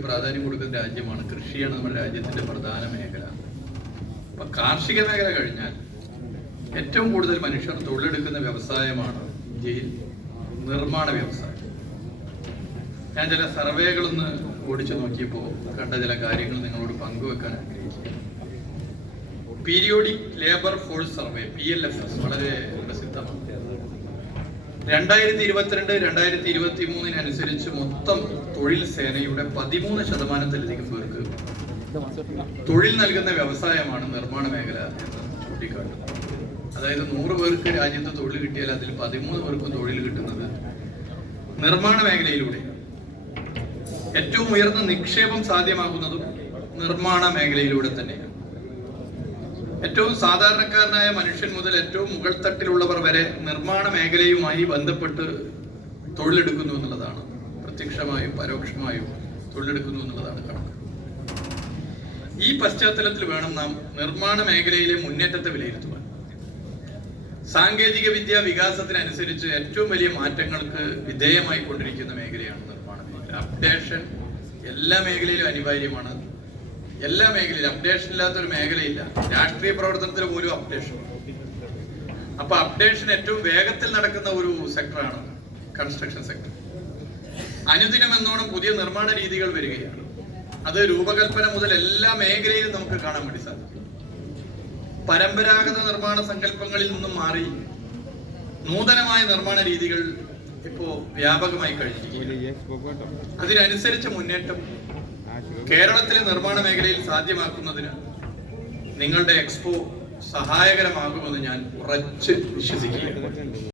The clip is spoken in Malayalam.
പ്രാധാന്യം കൊടുക്കുന്ന രാജ്യമാണ്. കൃഷിയാണ് നമ്മുടെ രാജ്യത്തിന്റെ പ്രധാന മേഖല. അപ്പൊ കാർഷിക മേഖല കഴിഞ്ഞാൽ ഏറ്റവും കൂടുതൽ മനുഷ്യർ തൊഴിലെടുക്കുന്ന വ്യവസായമാണ് ഇന്ത്യയിൽ നിർമ്മാണ വ്യവസായം. ഞാൻ ചില സർവേകളൊന്ന് ഓടിച്ചു നോക്കിയപ്പോൾ കണ്ട ചില കാര്യങ്ങൾ നിങ്ങളോട് പങ്കുവെക്കാൻ ആഗ്രഹിക്കുക. Periodic labour force survey PLFS വളരെ പ്രസിദ്ധമാണ്. 2022-2023 അനുസരിച്ച് മൊത്തം തൊഴിൽ സേനയുടെ 13%-ലധികം പേർക്ക് തൊഴിൽ നൽകുന്ന വ്യവസായമാണ് നിർമ്മാണ മേഖല എന്ന് ചൂണ്ടിക്കാട്ടുന്നത്. അതായത് 100 പേർക്ക് രാജ്യത്ത് തൊഴിൽ കിട്ടിയാൽ അതിൽ 13 പേർക്കും തൊഴിൽ കിട്ടുന്നത് നിർമ്മാണ മേഖലയിലൂടെ. ഏറ്റവും ഉയർന്ന നിക്ഷേപം സാധ്യമാകുന്നതും നിർമ്മാണ മേഖലയിലൂടെ തന്നെയാണ്. ഏറ്റവും സാധാരണക്കാരനായ മനുഷ്യൻ മുതൽ ഏറ്റവും മുകൾ തട്ടിലുള്ളവർ വരെ നിർമ്മാണ മേഖലയുമായി ബന്ധപ്പെട്ട് തൊഴിലെടുക്കുന്നു എന്നുള്ളതാണ്, പ്രത്യക്ഷമായും പരോക്ഷമായും തൊഴിലെടുക്കുന്നു എന്നുള്ളതാണ് കണക്ക്. ഈ പശ്ചാത്തലത്തിൽ വേണം നാം നിർമ്മാണ മേഖലയിലെ മുന്നേറ്റത്തെ വിലയിരുത്തുവാൻ. സാങ്കേതിക വിദ്യാ വികാസത്തിനനുസരിച്ച് ഏറ്റവും വലിയ മാറ്റങ്ങൾക്ക് വിധേയമായി കൊണ്ടിരിക്കുന്ന മേഖലയാണ് നിർമ്മാണ മേഖല. അപ്ഡേഷൻ എല്ലാ മേഖലയിലും അനിവാര്യമാണ്. എല്ലാ മേഖലയിലും അപ്ഡേഷൻ ഇല്ലാത്തൊരു മേഖലയില്ല. രാഷ്ട്രീയ പ്രവർത്തനത്തിൽ പോലും അപ്ഡേഷൻ. അപ്പൊ അപ്ഡേഷൻ ഏറ്റവും വേഗത്തിൽ നടക്കുന്ന ഒരു സെക്ടറാണ് കൺസ്ട്രക്ഷൻ സെക്ടർ. അനുദിനം എന്നോണം പുതിയ നിർമ്മാണ രീതികൾ വരികയാണ്. അത് രൂപകൽപ്പന മുതൽ എല്ലാ മേഖലയിലും നമുക്ക് കാണാൻ വേണ്ടി സാധിക്കും. പരമ്പരാഗത നിർമ്മാണ സങ്കല്പങ്ങളിൽ നിന്നും മാറി നൂതനമായ നിർമ്മാണ രീതികൾ ഇപ്പോ വ്യാപകമായി കഴിഞ്ഞിരിക്കുകയാണ്. അതിനനുസരിച്ച മുന്നേറ്റം കേരളത്തിലെ നിർമ്മാണ മേഖലയിൽ സാധ്യമാക്കുന്നതിന് നിങ്ങളുടെ എക്സ്പോ സഹായകരമാകുമെന്ന് ഞാൻ ഉറച്ച് വിശ്വസിക്കുകയാണ്.